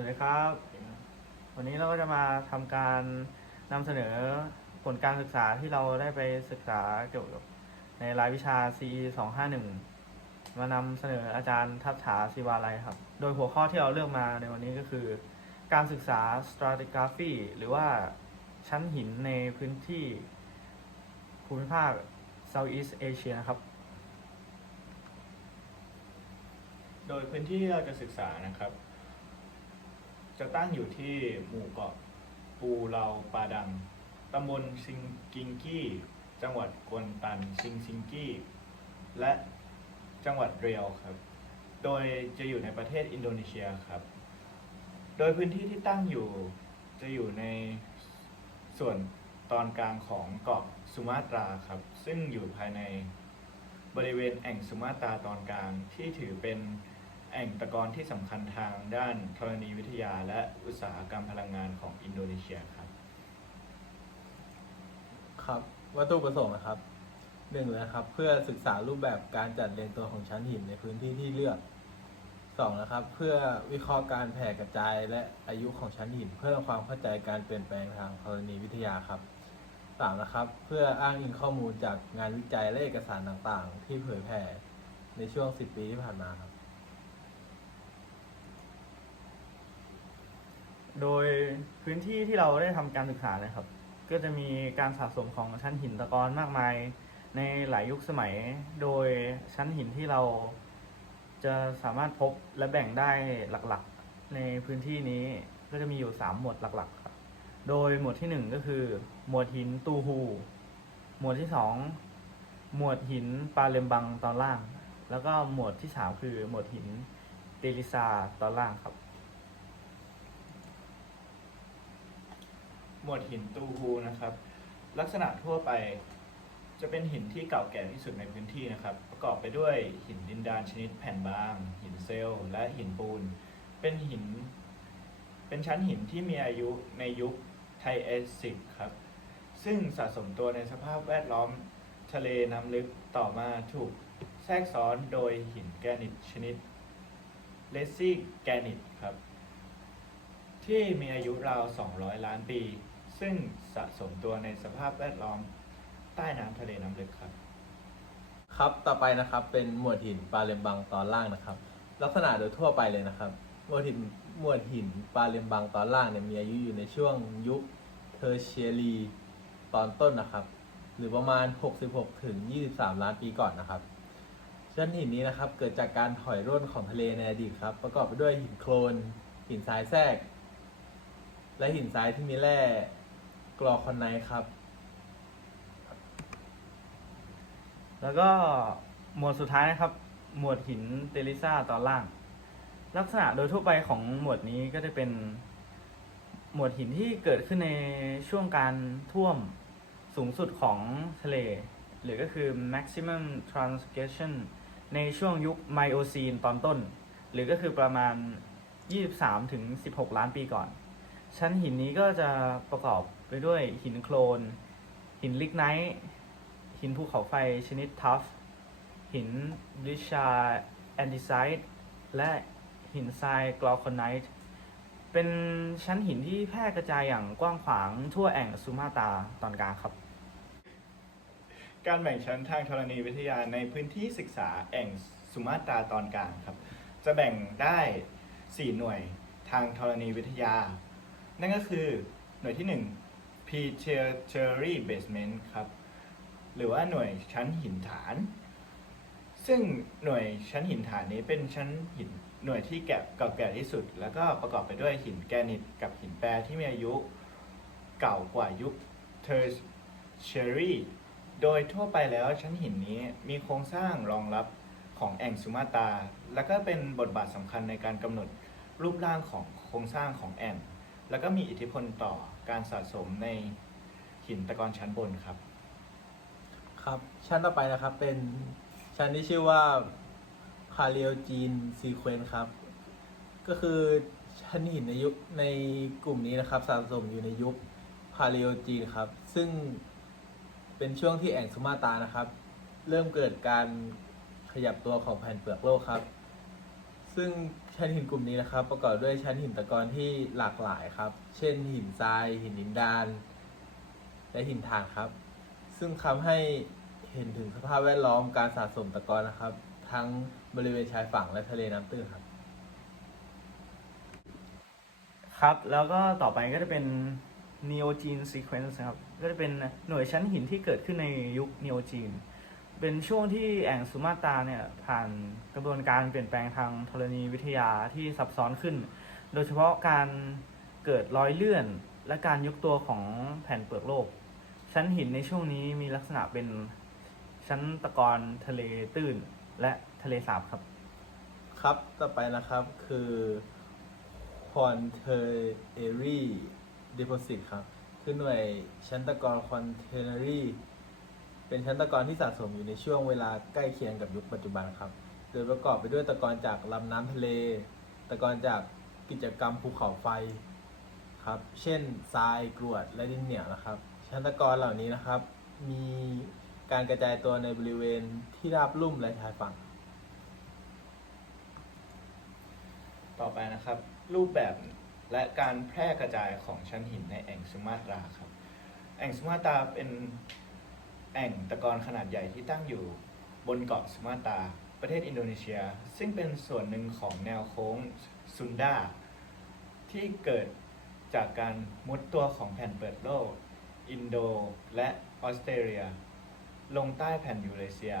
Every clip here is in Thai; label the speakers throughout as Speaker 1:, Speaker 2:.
Speaker 1: วัสดีครับ วันนี้เราก็จะมาทำการนำเสนอผลการศึกษาที่เราได้ไปศึกษาเกี่ยวกับในรายวิชา CE 251 มานำเสนออาจารย์ทัพถาศิวาลัยครับ โดยหัวข้อที่เราเลือกมาในวันนี้ก็คือ การศึกษา stratigraphy หรือว่าชั้นหินในพื้นที่ภูมิภาค Southeast Asia นะครับ
Speaker 2: โดยพื้นที่ที่เราจะศึกษานะครับ จะตั้งอยู่ที่หมู่เกาะปูเลาปาดัง ตำบลซิงกิงกี้ จังหวัดกวนตันซิงซิงกี้ และจังหวัดเรียวครับ โดยจะอยู่ในประเทศอินโดนีเซียครับ โดยพื้นที่ที่ตั้งอยู่จะอยู่ในส่วนตอนกลางของเกาะสุมาตราครับ ซึ่งอยู่ภายในบริเวณแอ่งสุมาตราตอนกลางที่ถือเป็น แอ่งตะกอนที่สำคัญทางด้านธรณีวิทยาและอุตสาหกรรมพลังงานของอินโดนีเซียครับ
Speaker 3: ครับวัตถุประสงค์นะครับหนึ่งเลยนะครับ เพื่อศึกษารูปแบบการจัดเรียงตัวของชั้นหินในพื้นที่ที่เลือกสองนะครับ เพื่อวิเคราะห์การแผ่กระจายและอายุของชั้นหิน เพื่อทำความเข้าใจการเปลี่ยนแปลงทางธรณีวิทยาครับสามนะครับ เพื่ออ้างอิงข้อมูลจากงานวิจัยและเอกสารต่างๆ ที่เผยแผ่ในช่วง 10 ปีที่ผ่านมาครับ
Speaker 1: โดยพื้นที่ที่เราได้ทำการศึกษานะครับ ก็จะมีการสะสมของชั้นหินตะกอนมากมาย ในหลายยุคสมัย โดยชั้นหินที่เราจะสามารถพบและแบ่งได้หลักๆ ในพื้นที่นี้ก็จะมีอยู่ 3 หมวดหลักๆครับ โดยหมวดที่ 1 ก็คือ หมวดหินตูฮู หมวดที่ 2 หมวดหินปาเลมบังตอนล่าง แล้วก็หมวดที่ 3 คือหมวดหินเตลิซาตอนล่างครับ
Speaker 2: มวดหินตูฮูนะครับ ลักษณะทั่วไปจะเป็นหินที่เก่าแก่ที่สุดในพื้นที่นะครับ ประกอบไปด้วยหินดินดานชนิดแผ่นบาง หินเซลล์และหินปูน เป็นหิน เป็นชั้นหินที่มีอายุในยุคไทเอซิกครับ ซึ่งสะสมตัวในสภาพแวดล้อมทะเลน้ำลึกต่อมาถูกแทรกซ้อนโดยหินแกรนิตชนิดเลซี่แกรนิตครับ ที่มีอายุราว 200 ล้านปี ซึ่งสะสมตัวในสภาพแวดล้อมใต้น้ำทะเลน้ำลึกครับ
Speaker 3: ครับต่อไปนะครับเป็นหมวดหินปลาเลมบังตอนล่างนะครับ ลักษณะโดยทั่วไปเลยนะครับ หมวดหินหมวดหินปาเลมบังตอนล่างเนี่ยมีอายุอยู่ในช่วงยุคเทอร์เชียรีตอนต้นนะครับ หรือประมาณ 66 ถึง 23 ล้านปีก่อนนะครับชั้นหินนี้นะครับเกิดจากการถอยร่นของทะเลในอดีตครับ ประกอบไปด้วยหินโคลนหินทรายแทรก และหินทรายที่มีแร่ กรอคอนไนท์ครับ
Speaker 1: แล้วก็หมวดสุดท้ายนะครับ หมวดหินเตลิซาตอนล่าง ลักษณะโดยทั่วไปของหมวดนี้ก็จะเป็นหมวดหินที่เกิดขึ้นในช่วงการท่วมสูงสุดของทะเล หรือก็คือ maximum transgression ในช่วงยุคไมโอซีนตอนต้น หรือก็คือประมาณ 23ถึง16 ล้านปีก่อน ชั้นหินนี้ก็จะประกอบ ไปด้วยหินโคลน หินลิกไนท์ หินภูเขาไฟชนิดทัฟ หินบลิชาแอนดิไซด์และหินทรายกลอคอนไนท์เป็นชั้นหินที่แพร่กระจายอย่างกว้างขวางทั่วแอ่งซูมาตาตอนกลางครับ
Speaker 2: การแบ่งชั้นทางธรณีวิทยาในพื้นที่ศึกษาแอ่งสุมาตาตอนกลางครับ จะแบ่งได้ 4 หน่วยทางธรณีวิทยา นั่นก็คือหน่วยที่ 1 p t e r r y basement ครับ หรือว่าหน่วยชั้นหินฐาน ซึ่งหน่วยชั้นหินฐานนี้เป็นชั้นหินหน่วยที่แกะเก่าแก่ที่สุด แล้วก็ประกอบไปด้วยหินแกรนิตกับหินแปรที่มีอายุเก่ากว่ายุคเทอร์เชอรี่โดยทั่วไปแล้วชั้นหินนี้มีโครงสร้างรองรับของแองสุมาตา และก็เป็นบทบาทสำคัญในการกำหนดรูปร่างของโครงสร้างของแอง แล้วก็มีอิทธิพลต่อการสะสมในหินตะกอนชั้นบนครับ
Speaker 3: ครับชั้นต่อไปนะครับเป็นชั้นที่ชื่อว่า Paleogene Sequence ครับ ก็คือชั้นหินในยุคในกลุ่มนี้นะครับสะสมอยู่ในยุค Paleogene ครับ ซึ่งเป็นช่วงที่แอ่งสุมาตานะครับ เริ่มเกิดการขยับตัวของแผ่นเปลือกโลกครับ ซึ่งชั้นหินกลุ่มนี้นะครับ ประกอบด้วยชั้นหินตะกอนที่หลากหลายครับ เช่น หินทราย หินดินดาน และหินถ่านครับ ซึ่งทำให้เห็นถึงสภาพแวดล้อมการสะสมตะกอนนะครับ ทั้งบริเวณชายฝั่งและทะเลน้ำตื้นครับ
Speaker 1: ครับ แล้วก็ต่อไปก็จะเป็น Neogene Sequence นะครับ ก็จะเป็นหน่วยชั้นหินที่เกิดขึ้นในยุค Neogene เป็นช่วงที่แอ่งสุมาตราเนี่ยผ่านกระบวนการเปลี่ยนแปลงทางธรณีวิทยาที่ซับซ้อนขึ้น โดยเฉพาะการเกิดรอยเลื่อน และการยุบตัวของแผ่นเปลือกโลก ชั้นหินในช่วงนี้มีลักษณะเป็นชั้นตะกอนทะเลตื้นและทะเลสาบครับ
Speaker 3: ครับต่อไปนะครับคือ Quaternary Deposit ครับ คือหน่วยชั้นตะกอน Quaternary เป็นชั้นตะกอนที่สะสมอยู่ในช่วงเวลาใกล้เคียงกับยุคปัจจุบันครับ โดยประกอบไปด้วยตะกอนจากลำน้ำทะเล ตะกอนจากกิจกรรมภูเขาไฟครับ เช่นทรายกรวดและดินเหนียวนะครับ ชั้นตะกอนเหล่านี้นะครับ มีการกระจายตัวในบริเวณที่ราบลุ่มและชายฝั่ง
Speaker 2: ต่อไปนะครับ รูปแบบและการแพร่กระจายของชั้นหินในแอ่งสุมาตราครับ แอ่งสุมาตราเป็น แอ่งตะกอนขนาดใหญ่ที่ตั้งอยู่บนเกาะสุมาตราประเทศอินโดนีเซีย ซึ่งเป็นส่วนหนึ่งของแนวโค้งซุนดาที่เกิดจากการมุดตัวของแผ่นเปิดโลก อินโดและออสเตรเลีย ลงใต้แผ่นยูเรเซีย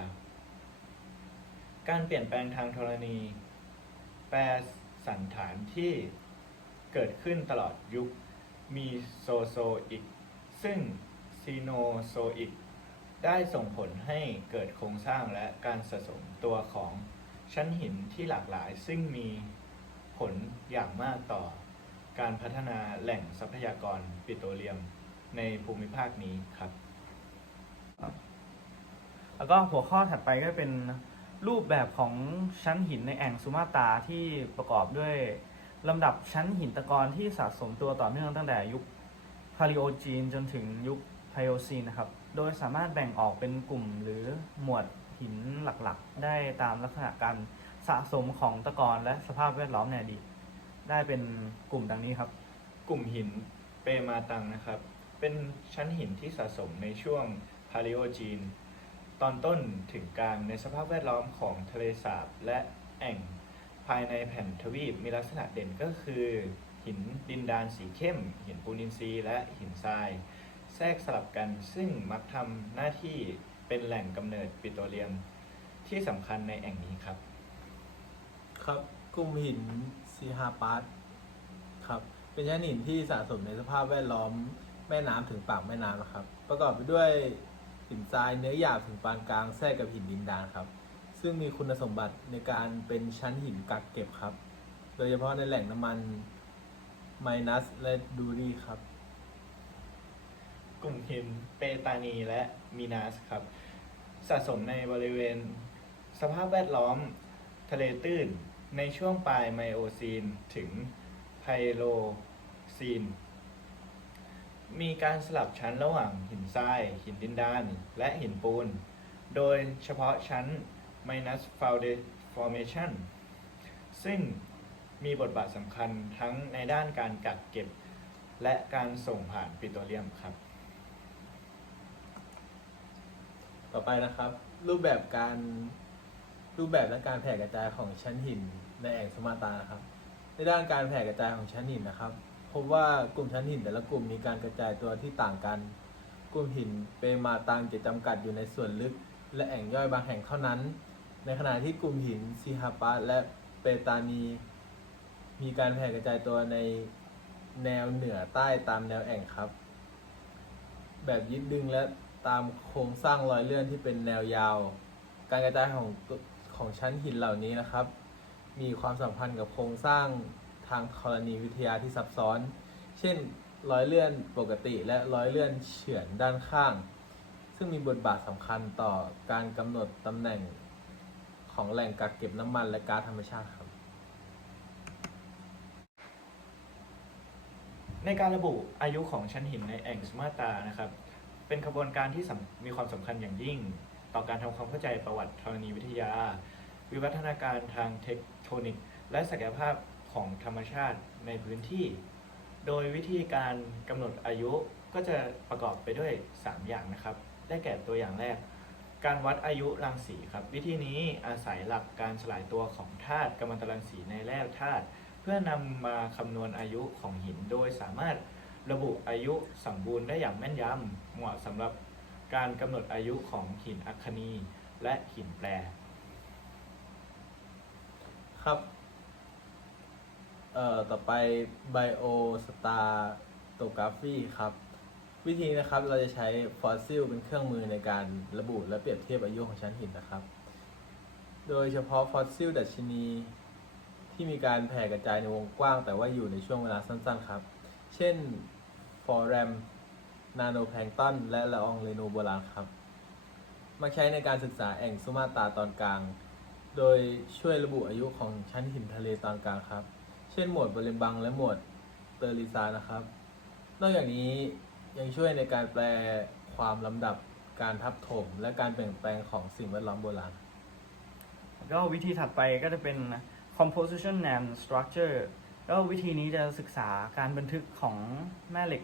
Speaker 2: การเปลี่ยนแปลงทางธรณี แปรสันฐานที่เกิดขึ้นตลอดยุคมีโซโซอิก ซึ่งซีโนโซอิก ได้ส่งผลให้เกิดโครงสร้างและการสะสมตัวของชั้นหินที่หลากหลาย ซึ่งมีผลอย่างมากต่อ การพัฒนาแหล่งทรัพยากรปิโตรเลียมในภูมิภาคนี้ครับ
Speaker 1: แล้วก็หัวข้อถัดไปก็เป็นรูปแบบของชั้นหินในแอ่งสุมาตาที่ประกอบด้วยลำดับชั้นหินตะกอนที่สะสมตัวต่อเนื่องตั้งแต่ยุคพาลิโอจีนจนถึงยุคไพโอซีนนะครับ โดยสามารถแบ่งออกเป็นกลุ่มหรือหมวดหินหลักๆ ได้ตามลักษณะการสะสมของตะกอนและสภาพแวดล้อมในอดีตได้เป็นกลุ่มดังนี้ครับ
Speaker 2: กลุ่มหินเปมาตังนะครับ เป็นชั้นหินที่สะสมในช่วงพาลิโอจีน ตอนต้นถึงกลางในสภาพแวดล้อมของทะเลสาบและแอ่ง ภายในแผ่นทวีปมีลักษณะเด่นก็คือ หินดินดานสีเข้ม หินปูนอินทรีย์และหินทราย แทรกสลับกัน ซึ่งมักทำหน้าที่เป็นแหล่งกำเนิดปิโตรเลียมที่สำคัญในแอ่งนี้ครับ
Speaker 3: ครับกลุ่มหินซีฮาปาร์ตครับเป็นชั้นหินที่สะสมในสภาพแวดล้อมแม่น้ำถึงปากแม่น้ำนะครับ ประกอบไปด้วยหินทรายเนื้อหยาบถึงปานกลางแทรกกับหินดินดานครับ ซึ่งมีคุณสมบัติในการเป็นชั้นหินกักเก็บครับ โดยเฉพาะในแหล่งน้ำมันไมนัสและดูรีครับ
Speaker 2: กลุ่มหินเปตานีและมีนาสครับ สะสมในบริเวณ สภาพแวดล้อมทะเลตื้น ในช่วงปลายไมโอซีนถึงไพโลซีน มีการสลับชั้นระหว่างหินทราย หินดินดาน และหินปูน โดยเฉพาะชั้น Minus Formation ซึ่งมีบทบาทสำคัญทั้งในด้านการกักเก็บ และการส่งผ่านปิโตรเลียมครับ
Speaker 3: ต่อไปนะครับ รูปแบบการรูปแบบและการแผ่กระจายของชั้นหินในแอ่งสมาตรานะครับ ในด้านการแผ่กระจายของชั้นหินนะครับ พบว่ากลุ่มชั้นหินแต่ละกลุ่มมีการกระจายตัวที่ต่างกัน กลุ่มหินเปมาตังจะจำกัดอยู่ในส่วนลึก และแอ่งย่อยบางแห่งเท่านั้น ในขณะที่กลุ่มหินซีฮาปาและเปตานีมีการแผ่กระจายตัวในแนวเหนือใต้ตามแนวแอ่งครับ แบบยึดดึงและ ตามโครงสร้างรอยเลื่อนที่เป็นแนวยาว การกระจายของของชั้นหินเหล่านี้นะครับ มีความสัมพันธ์กับโครงสร้างทางธรณีวิทยาที่ซับซ้อน เช่นรอยเลื่อนปกติและรอยเลื่อนเฉือนด้านข้าง ซึ่งมีบทบาทสำคัญต่อการกำหนดตำแหน่งของแหล่งกักเก็บน้ำมันและก๊าซธรรมชาติครับ
Speaker 2: ในการระบุอายุของชั้นหินในแอ่งสมาตรานะครับ เป็นกระบวนการที่มีความสำคัญอย่างยิ่ง ต่อการทำความเข้าใจประวัติธรณีวิทยา วิวัฒนาการทางเทคโทนิก และศักยภาพของธรรมชาติในพื้นที่ โดยวิธีการกำหนดอายุก็จะประกอบไปด้วย 3 อย่างนะครับ ได้แก่ตัวอย่างแรก การวัดอายุรังสีครับ วิธีนี้อาศัยหลักการสลายตัวของธาตุกัมมันตรังสีในแร่ธาตุเพื่อนำมาคำนวณอายุของหินโดยสามารถ ระบุอายุสมบูรณ์ได้อย่างแม่นยำเหมาะสำหรับการกำหนดอายุของหินอัคนีและหินแปร
Speaker 3: ครับเอ่อต่อไป Biostratography ครับ วิธีนี้นะครับเราจะใช้ฟอสซิลเป็นเครื่องมือในการระบุและเปรียบเทียบอายุของชั้นหินนะครับ โดยเฉพาะฟอสซิลดัชนีที่มีการแผ่กระจายในวงกว้าง แต่ว่าอยู่ในช่วงเวลาสั้นๆครับ เช่น ฟอแรม นาโนแพลงก์ตอนและละอองเรโนโบราณครับมักใช้ในการศึกษาแอ่งสุมาตาตอนกลาง โดยช่วยระบุอายุของชั้นหินทะเลตอนกลางครับ เช่นหมวดบริบังและหมวดเตอริซานะครับ นอกจากนี้ยังช่วยในการแปลความลำดับการทับถม และการเปลี่ยนแปลงของสิ่งแวดล้อมโบราณ
Speaker 1: ก็วิธีถัดไปก็จะเป็น composition and structure แล้ววิธีนี้จะศึกษาการบันทึกของแม่เหล็ก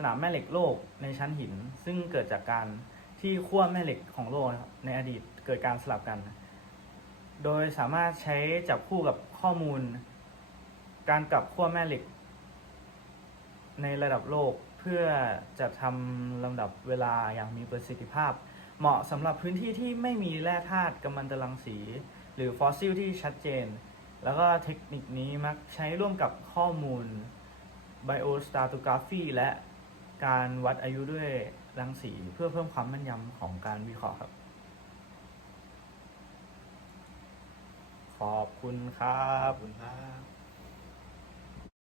Speaker 1: สนามแม่เหล็กโลกในชั้นหิน ซึ่งเกิดจากการที่ขั้วแม่เหล็กของโลกนะครับในอดีตเกิดการสลับกัน โดยสามารถใช้จับคู่กับข้อมูล การกลับขั้วแม่เหล็ก ในระดับโลกเพื่อจะทำลำดับเวลาอย่างมีประสิทธิภาพ เหมาะสำหรับพื้นที่ที่ไม่มีแร่ธาตุกัมมันตรังสี หรือฟอสซิลที่ชัดเจน แล้วก็เทคนิคนี้มักใช้ร่วมกับข้อมูล Biostratigraphy และ การวัดอายุด้วยรังสีเพื่อเพิ่มความแม่นยำของการวิเคราะห์ครับ ขอบคุณครั
Speaker 2: ขอบคุณครับ